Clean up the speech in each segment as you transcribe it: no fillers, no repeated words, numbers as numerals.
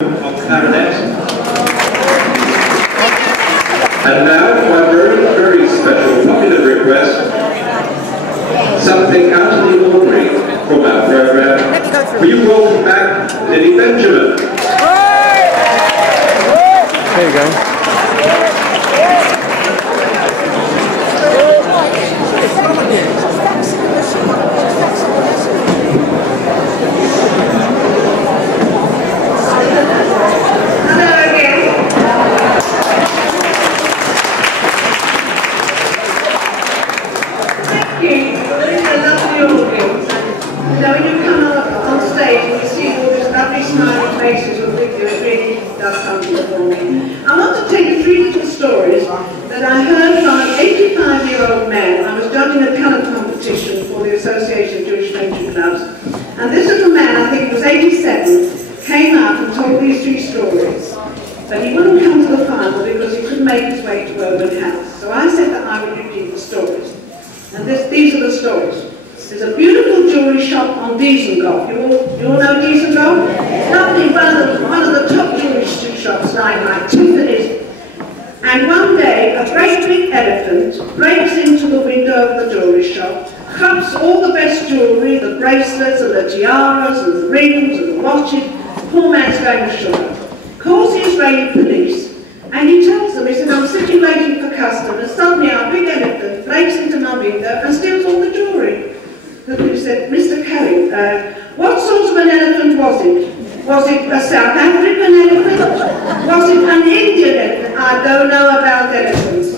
on clarinet. And now, my very, very special popular request, something out of the ordinary from our programme. Will you welcome back Lily Benjamin? There you go. I want to tell you 3 little stories that I heard from an 85-year-old man. I was judging a talent competition for the Association of Jewish Country Clubs, and this little man, I think he was 87, came out and told these 3 stories. But he wouldn't come to the final because he couldn't make his way to Urban House. So I said that I would repeat the stories. And these are the stories. There's a beautiful jewellery shop on Dizengoff. You all know Dizengoff? Lovely, one of the top jewellery shops, like Tiffany's. And one day, a great big elephant breaks into the window of the jewellery shop, cups all the best jewellery, the bracelets and the tiaras and the rings and the watches. Poor man's going ashore. Calls the Israeli police, and he tells them, he said, I'm sitting waiting for customers. Suddenly our big elephant breaks into my window and steals all the jewellery. The police said, Mr. Kelly, what sort of an elephant was it? Was it a South African elephant? Was it an Indian elephant? I don't know about elephants.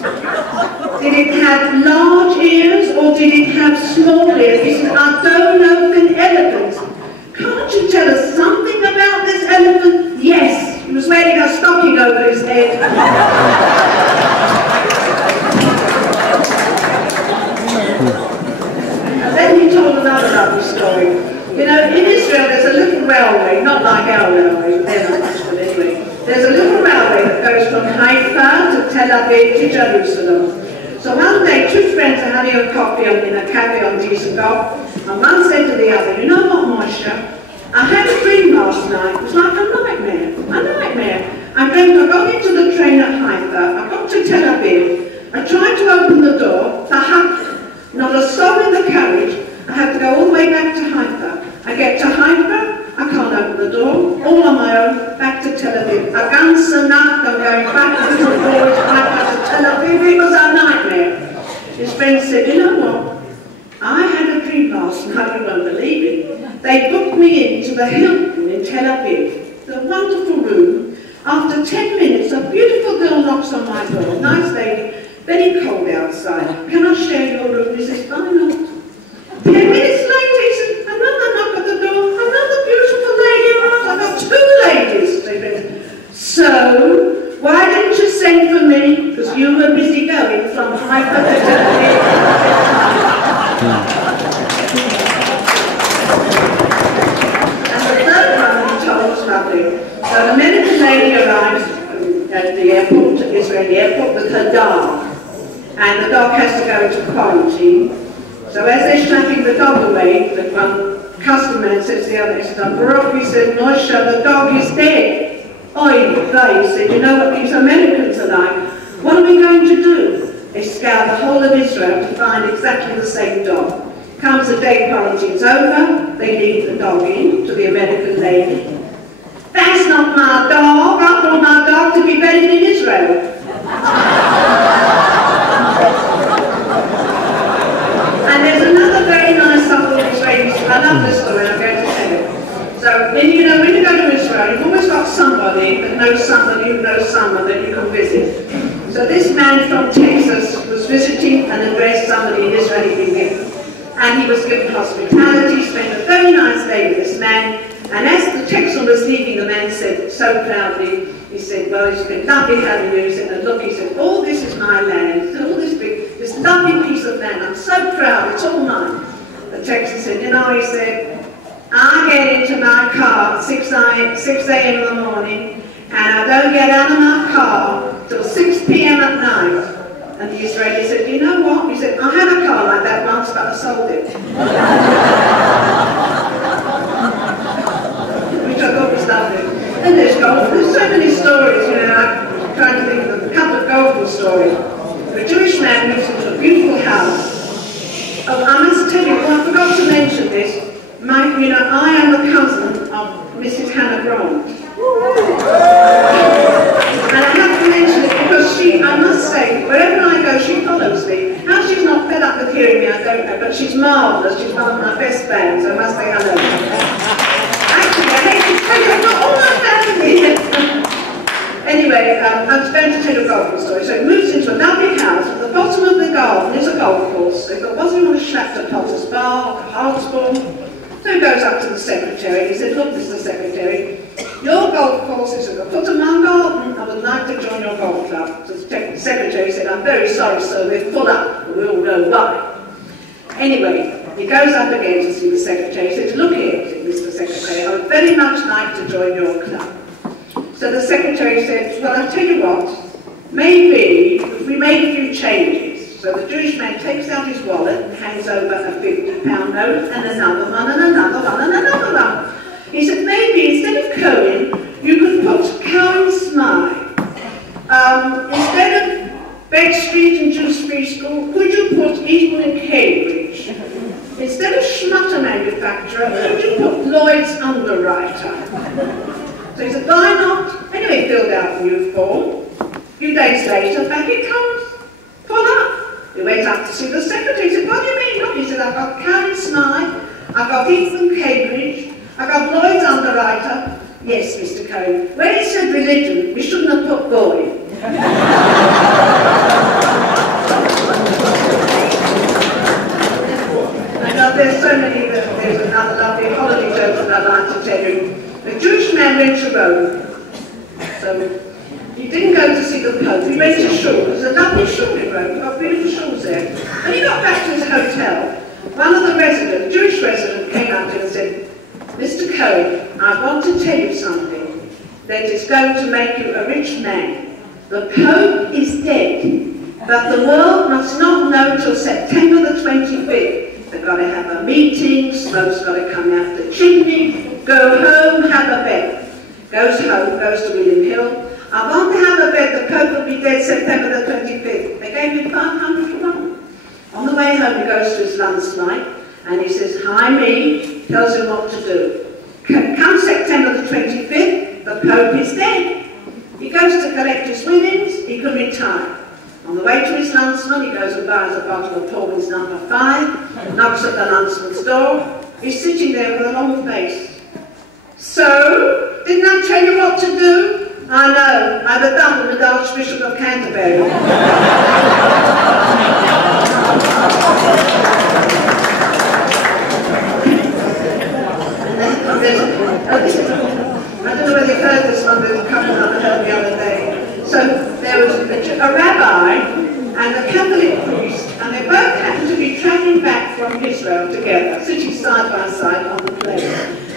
Did it have large ears or did it have small ears? He said, I don't know if an elephant. Can't you tell us something about this elephant? Yes, he was wearing a stocking over his head. And then he told another lovely story. You know, in Israel there's a little railway, not like our railway, they're not much, but anyway. There's a little railway that goes from Haifa to Tel Aviv to Jerusalem. So one day 2 friends are having a coffee in a cafe on Dizengoff, and one said to the other, you know what, Moshe? I had a dream last night. It was like a nightmare. A nightmare. I dreamt I got into the train at Haifa. I got to Tel Aviv. I tried to open the door. Not a soul in the carriage. I have to go all the way back to Haifa. I get to Haifa. I can't open the door. All on my own. Back to Tel Aviv. A ganze Nacht. I'm going backwards and forwards. Back to Tel Aviv. It was a nightmare. His friend said, you know what? I had a dream last night, you won't believe it. They booked me into the Hilton in Tel Aviv, the wonderful room. After 10 minutes, a beautiful girl knocks on my door, nice lady, very cold outside. Can I share your room? He says, why not? 10 minutes later, he says, another knock at the door, another beautiful lady arrives. I got 2 ladies. They went, so, why didn't you send for me? Because you were busy going from Haifa to Tel Aviv. And the third one he told was lovely. So an American lady arrives at the airport, Israeli airport, with her dog. And the dog has to go into quarantine. So as they're strapping the dog away, the one customer says to the other, he said, he said, Moshe, the dog is dead. Oi, they said, you know what these Americans are like? What are we going to do? They scour the whole of Israel to find exactly the same dog. Comes the day quarantine's over, they leave the dog in to the American lady. That's not my dog, I want my dog to be buried in Israel. And there's another very nice subtle Israeli story. I love this story, I'm going to tell it. So, when you go to Israel, you've always got somebody that knows somebody who knows someone that you can visit. So this man from Texas was visiting and embraced somebody in Israeli living. And he was given hospitality, spent a very nice day with this man. And as the Texan was leaving, the man said so proudly, he said, well, it's been lovely having you. He said, and look, he said, all this is my land. He said, all this lovely piece of land. I'm so proud, it's all mine. The Texan said, you know, he said, I get into my car at 6 a.m. in the morning, and I don't get out of my car till 6 p.m. at night. And the Israeli said, you know what? He said, I had a car like that once, but I sold it. Which I thought was lovely. then there's golf. There's so many stories, you know, I'm trying to think of a couple of golfing stories. A Jewish man moves into a beautiful house. Oh, I must tell you, I forgot to mention this. You know, I am the cousin of Mrs. Hannah Grant. And I have to mention it because she, I must say, wherever I go, she follows me. How she's not fed up with hearing me, I don't know, but she's marvellous. She's one of my best fans, so I must say hello. Actually, I hate to tell you, I've got all my family. Anyway, I'm going to tell you a golfing story. So he moves into a lovely house. At the bottom of the garden is a golf course. They've got what do you want to schlap to Potter's Bar, a hardsball. So he goes up to the secretary. He said, look, Mr. Secretary, your golf course is at the foot of my garden. I would like to join your golf club. So the secretary said, I'm very sorry, sir, we're full up. We all know why. Anyway, he goes up again to see the secretary. He says, look here, Mr. Secretary, I would very much like to join your club. So the secretary said, well, I'll tell you what, maybe if we made a few changes. So the Jewish man takes out his wallet and hands over a £50 note and another one and another one and another one. He said, maybe instead of Cohen, you could put Cohen Smythe. Instead of Bed Street and Jew Free School, could you put Eton and Cambridge? Instead of Schmutter Manufacturer, could you put Lloyd's Underwriter? So he said, why not? Anyway, filled out the new form. A few days later, back it comes. Full up. He went up to see the secretary. He said, what do you mean? Look, he said, I've got Cowan Smythe, I've got Eton Cambridge, I've got Lloyd's Underwriter. Yes, Mr. Cohen. When he said religion, we shouldn't have put boy. I know there's so many, there's another lovely holiday joke that I'd like to tell you. The Jewish man went to Rome, so he didn't go to see the Pope, he went to Shul. There's a lovely shul in Rome, we've got beautiful shuls there. When he got back to his hotel, one of the residents, Jewish resident, came up to him and said, Mr. Cohen, I want to tell you something that is going to make you a rich man. The Pope is dead, but the world must not know till September the 25th. They've got to have a meeting, smoke's got to come out the chimney, go home, have a bet. Goes home, goes to William Hill. I want to have a bet the Pope will be dead September the 25th. They gave him 500 to 1. On the way home, he goes to his landslide and he says, hi me, tells him what to do. Come September the 25th, the Pope is dead. He goes to collect his winnings, he can retire. On the way to his landsman, he goes and buys a bottle of Paul's No. 5, knocks at the landsman's door. He's sitting there with a long face. So, didn't I tell you what to do? I know, I'd have done it with the Archbishop of Canterbury. I don't know whether you've heard this one, there's a couple that I heard the other day. So there was a rabbi and a Catholic priest, and they both happened to be travelling back from Israel together, sitting side by side on the plane.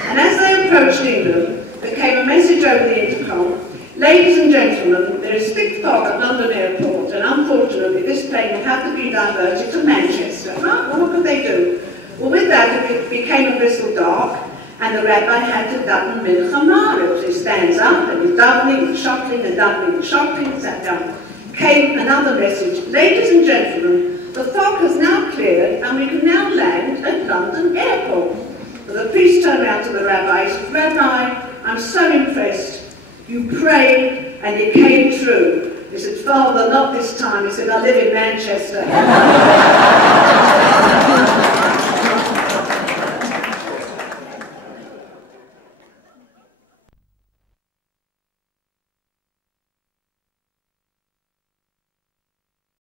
And as they approached England, there came a message over the intercom, ladies and gentlemen, there is thick fog at London Airport, and unfortunately this plane will have to be diverted to Manchester. Well, what could they do? Well, with that, it became a little dark, and the rabbi had to daven Mincha Maariv. He stands up, and he's davening and shuffling and davening and shuffling, sat down. Came another message, ladies and gentlemen, the fog has now cleared, and we can now land at London Airport. So the priest turned around to the rabbi, he said, Rabbi, I'm so impressed. You prayed, and it came true. He said, Father, not this time. He said, I live in Manchester.